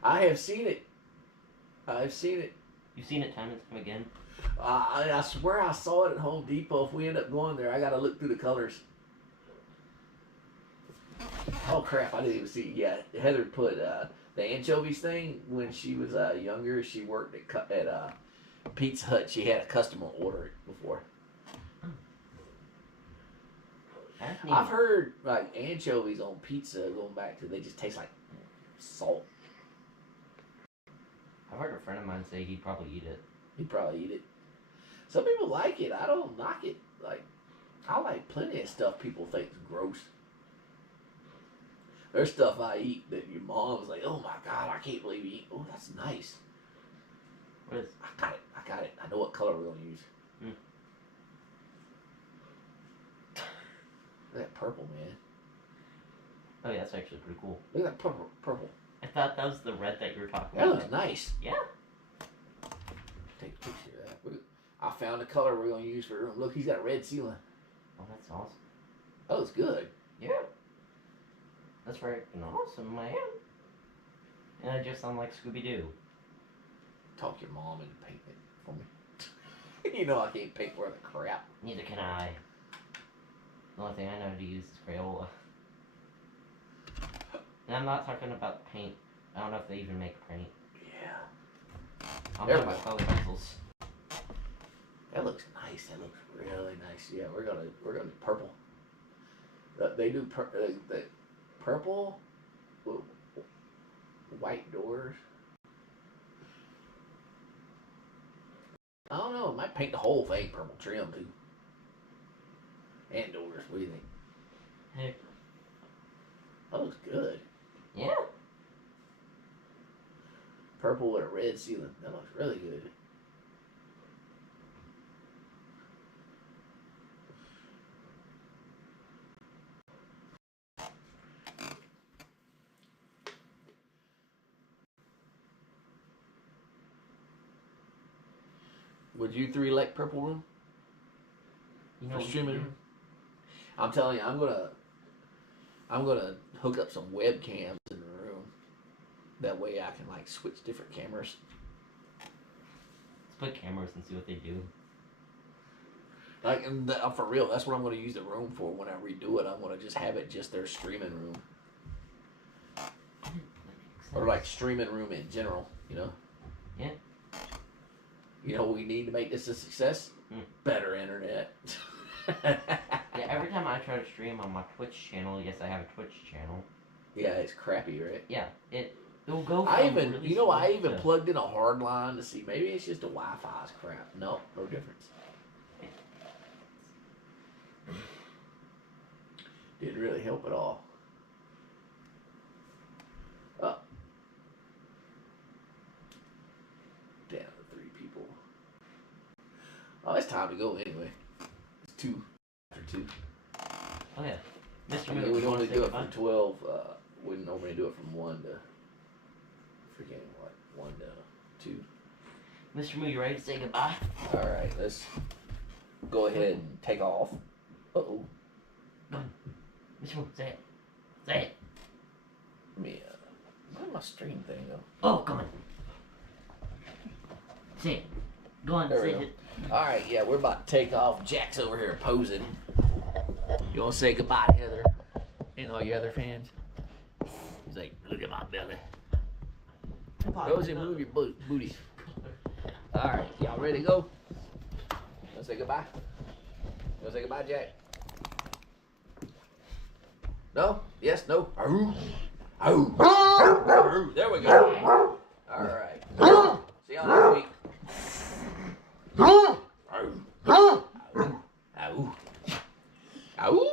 I have seen it. I've seen it. You've seen it time and time again. I swear I saw it at Home Depot. If we end up going there, I gotta look through the colors. Oh crap! I didn't even see. Yeah, Heather put the anchovies thing when she was younger. She worked at Pizza Hut. She had a customer order it before. I've heard like anchovies on pizza going back to they just taste like salt. I've heard a friend of mine say he'd probably eat it. He'd probably eat it. Some people like it. I don't knock it. Like I like plenty of stuff people think is gross. There's stuff I eat that your mom was like, "Oh my god, I can't believe you eat." Oh, that's nice. What is? I got it. I know what color we're gonna use. Look at that purple, man. Oh yeah, that's actually pretty cool. Look at that purple. I thought that was the red that you were talking That about. looks nice. Yeah. Take a picture of that. I found the color we're gonna use for the room. Look, he's got red ceiling. Oh, that's awesome. That looks good. Yeah. That's freaking awesome, man. And I just sound like Scooby-Doo. Talk your mom into painting it for me. You know I can't paint worth a crap. Neither can I. The only thing I know how to use is Crayola. And I'm not talking about paint. I don't know if they even make paint. Yeah. I'm talking about color pencils. That looks nice. That looks really nice. Yeah, we're gonna do purple. They do the purple, white doors. I don't know. It might paint the whole thing purple trim too. And doors. What do you think? Hey. That looks good. Yeah. Purple or red ceiling. That looks really good. Would you three like purple room? You know, For streaming? I'm telling you, I'm gonna hook up some webcams in the room. That way I can like switch different cameras. Let's put cameras and see what they do. Like, and for real, that's what I'm gonna use the room for when I redo it. I'm gonna just have it just their streaming room. Or like streaming room in general, you know? Yeah. You know what we need to make this a success? Better internet. Yeah, every time I try to stream on my Twitch channel, yes, I have a Twitch channel. Yeah, it's crappy, right? Yeah, it'll go from I even, really you know, I slow even to- plugged in a hard line to see. Maybe it's just a Wi-Fi's crap. No, no difference. Didn't really help at all. Oh. Down to 3 people. Oh, it's time to go anyway. It's 2 after 2. Oh yeah, Mr. I Moon, mean, we you wanna normally say do it goodbye? from 12. We normally do it from 1 to. Forgetting what? 1 to 2. Mr. Moo, you ready to say goodbye? Alright, let's go ahead and take off. Uh-oh. Mr. Moo, say it. Say it. Let me, where's my stream thing though? Oh, come on. Say it. Go on, There say we it. Alright, yeah, we're about to take off. Jack's over here posing. You want to say goodbye to Heather and all your other fans? He's like, look at my belly. Rosie, move your booty. Alright, y'all ready to go? Let's say goodbye. You want to say goodbye, Jack? No? Yes? No? Aroo? Aroo. Aroo. There we go. Alright. See y'all next week. Aroo. Aroo. Aroo. Aroo.